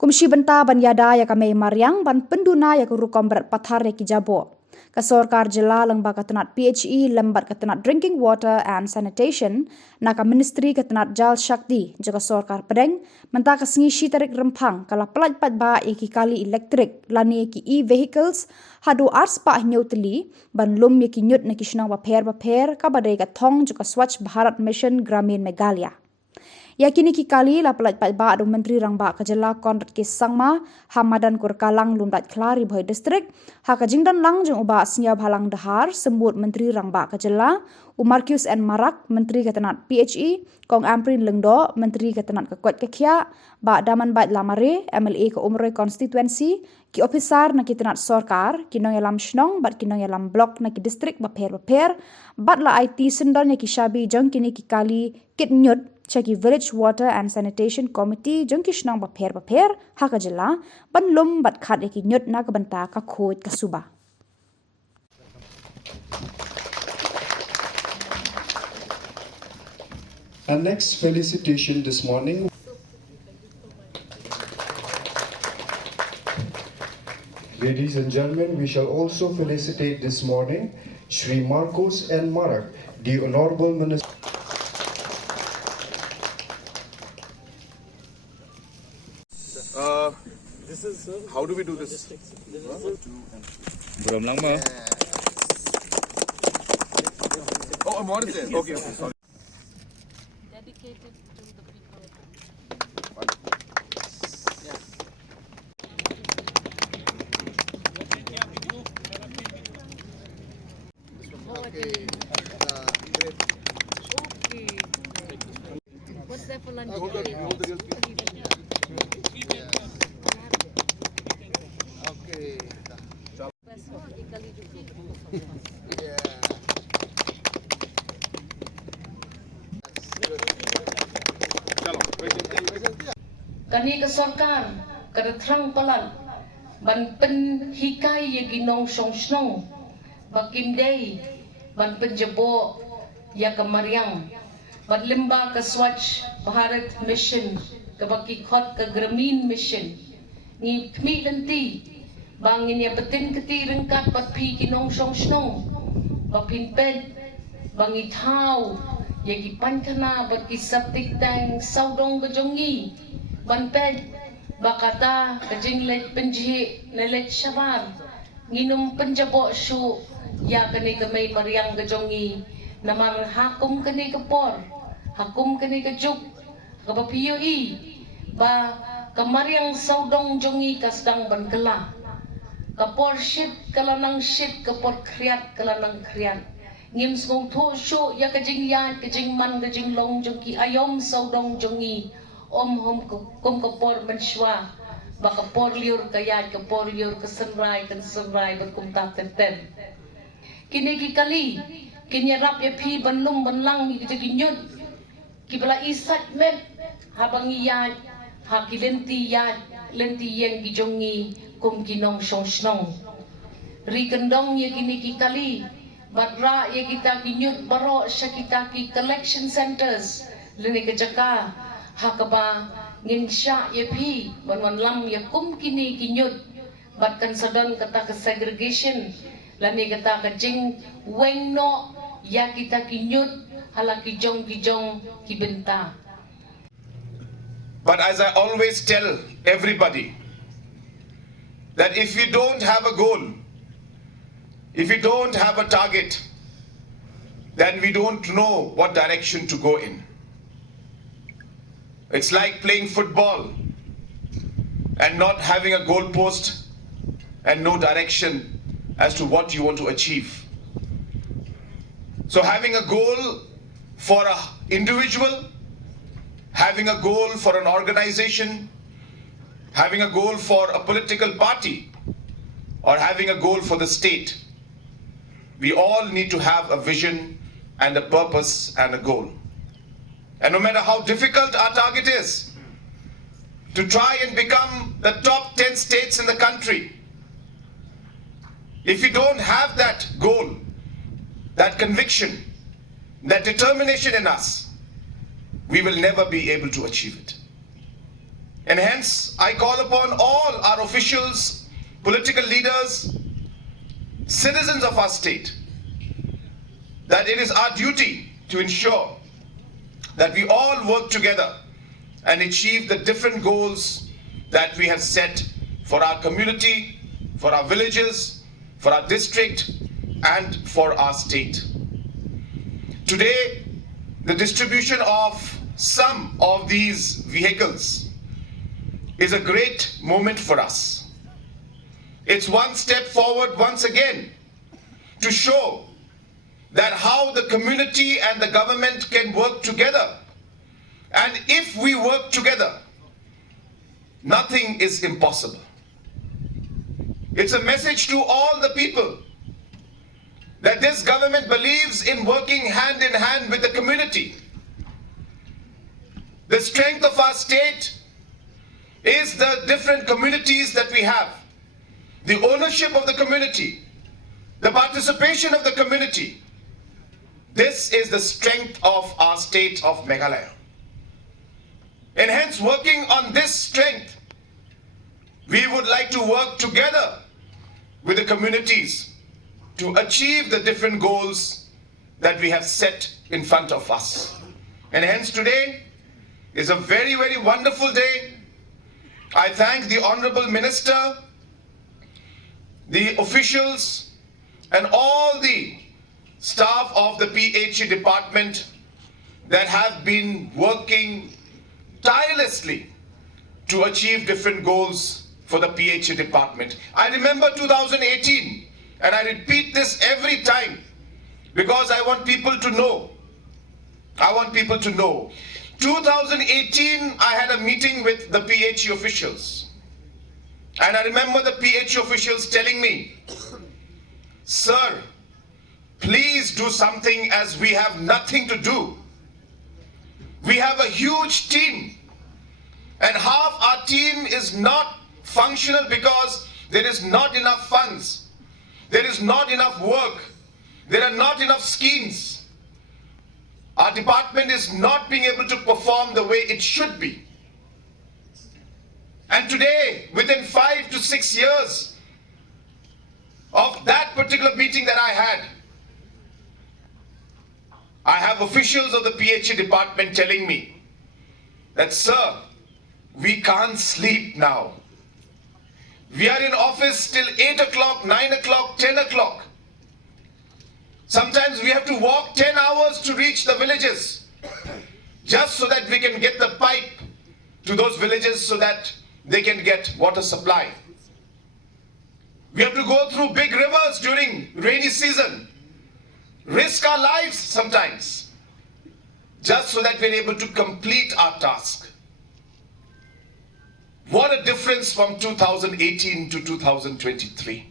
Kumsi benta ban yada ya kami Mariang ban penduna ya kurukom berat pathar ya kijabo. Kasorkar jela Rangbah katenat PHE lembat katenat drinking water and sanitation naka ministry katenat jal shakti juga sorkar pedeng menta kasngishi tarik rempang kala pelaj Paidbah iki kali elektrik lani ki e-vehicles hadu ars pa Tylli ban lum ki Niut na Shillong baper kabadai ka thong juga Swachh Bharat Mission Gramin Meghalaya. Yakini ki kali la pelaj Paidbah adu Myntri Rangbah kajela konrat ke sangma hamadan kurkalang lumdat klari boy distrik haka jingdan lang jung uba snya bhalang dahar sembut Myntri Rangbah kajela Umarkius and Marak Myntri katenat PHE kong amprin lengdo Myntri katenat kakwat kekhia ba daman bait lamare MLA ke umroi constituency ki officer na kitenat sorkar kinong yalam Shillong bat kinong yalam blok na ki distrik baper bat la IT sendal nya ki shabi jong kini ki kali kit Niut Chaki Village Water and Sanitation Committee jong ki Shillong baper haka jela ban lum bat khat ki Niut na ka banta ka khoj ka suba. Our next felicitation this morning. Ladies and gentlemen, we shall also felicitate this morning Shri Marcos and Marak, the Honorable Minister. This is how do we do this? Belum lama. Oh, what is it? Okay, sorry. Dedicated to the people. Okay. What's that for lunch? Hold the real piece. Okay. Kani ke sorkar kada terang pelan ban pen hikai ye ginong song snong bakim dei ban penjebo ya ke Mariang ban limba ke Swachh Bharat Mission ke baki khot ke Gramin Mission ni thmi lenti bangin ya petin keti rengkat pat pi ginong song snong bapin Peit bangi thau ye ki pankana baki septic tank saudong ke jongi ban Peit bakata kajing lej penji nelej shabar nginum penjabo shu ya kani kamay Mariang gajongi namar hakum kani kapor hakum kani kajuk kapapiyo ba kamariang saudong jongi kasdang ban kala kapor shit kalanang shit kapor kriat kalanang kriat ngim song tho shu ya kajing man kajing long jongi ayom saudong jongi om hom kum kapor menshwa ba kapor liur kayat kapor liur kesenrai berkum ta tenten kini ki kali kini rap ya phi banlum banlang mi ki Niut ki bala isat met habang Iaid ha ki lenti yang ki jongi kum kinong song snong ri kendong ya kini ki kali badra ya kita ki Niut baro sya kita ki collection centers lene ke jaka hakaba ngin sya ye phi wan lam ya kum kini ki Niut batkan sadon kata ke segregation lani kata ke jing weng no ya kita ki Niut hala ki jong ki benta. But as I always tell everybody that if you don't have a goal, if you don't have a target, then we don't know what direction to go in. It's like playing football and not having a goal post and no direction as to what you want to achieve. So having a goal for an individual, having a goal for an organization, having a goal for a political party, or having a goal for the state, we all need to have a vision and a purpose and a goal. And no matter how difficult our target is, to try and become the top 10 states in the country, if we don't have that goal, that conviction, that determination in us, we will never be able to achieve it. And hence, I call upon all our officials, political leaders, citizens of our state, that it is our duty to ensure that we all work together and achieve the different goals that we have set for our community, for our villages, for our district, and for our state. Today, the distribution of some of these vehicles is a great moment for us. It's one step forward once again to show that how the community and the government can work together. And if we work together, nothing is impossible. It's a message to all the people that this government believes in working hand in hand with the community. The strength of our state is the different communities that we have, the ownership of the community, the participation of the community. This is the strength of our state of Meghalaya. And hence, working on this strength, we would like to work together with the communities to achieve the different goals that we have set in front of us. And hence today is a very, very wonderful day. I thank the Honorable Minister, the officials, and all the staff of the PHE department that have been working tirelessly to achieve different goals for the PHE department. I remember 2018, and I repeat this every time because I want people to know. 2018, I had a meeting with the PHE officials. And I remember the PHE officials telling me, "Sir, please do something as we have nothing to do. We have a huge team, and half our team is not functional because there is not enough funds, there is not enough work, there are not enough schemes. Our department is not being able to perform the way it should be." And today, within 5 to 6 years of that particular meeting that I had, I have officials of the PHE department telling me that, "Sir, we can't sleep now. We are in office till 8 o'clock, 9 o'clock, 10 o'clock. Sometimes we have to walk 10 hours to reach the villages just so that we can get the pipe to those villages so that they can get water supply. We have to go through big rivers during rainy season, risk our lives sometimes, just so that we're able to complete our task." What a difference from 2018 to 2023.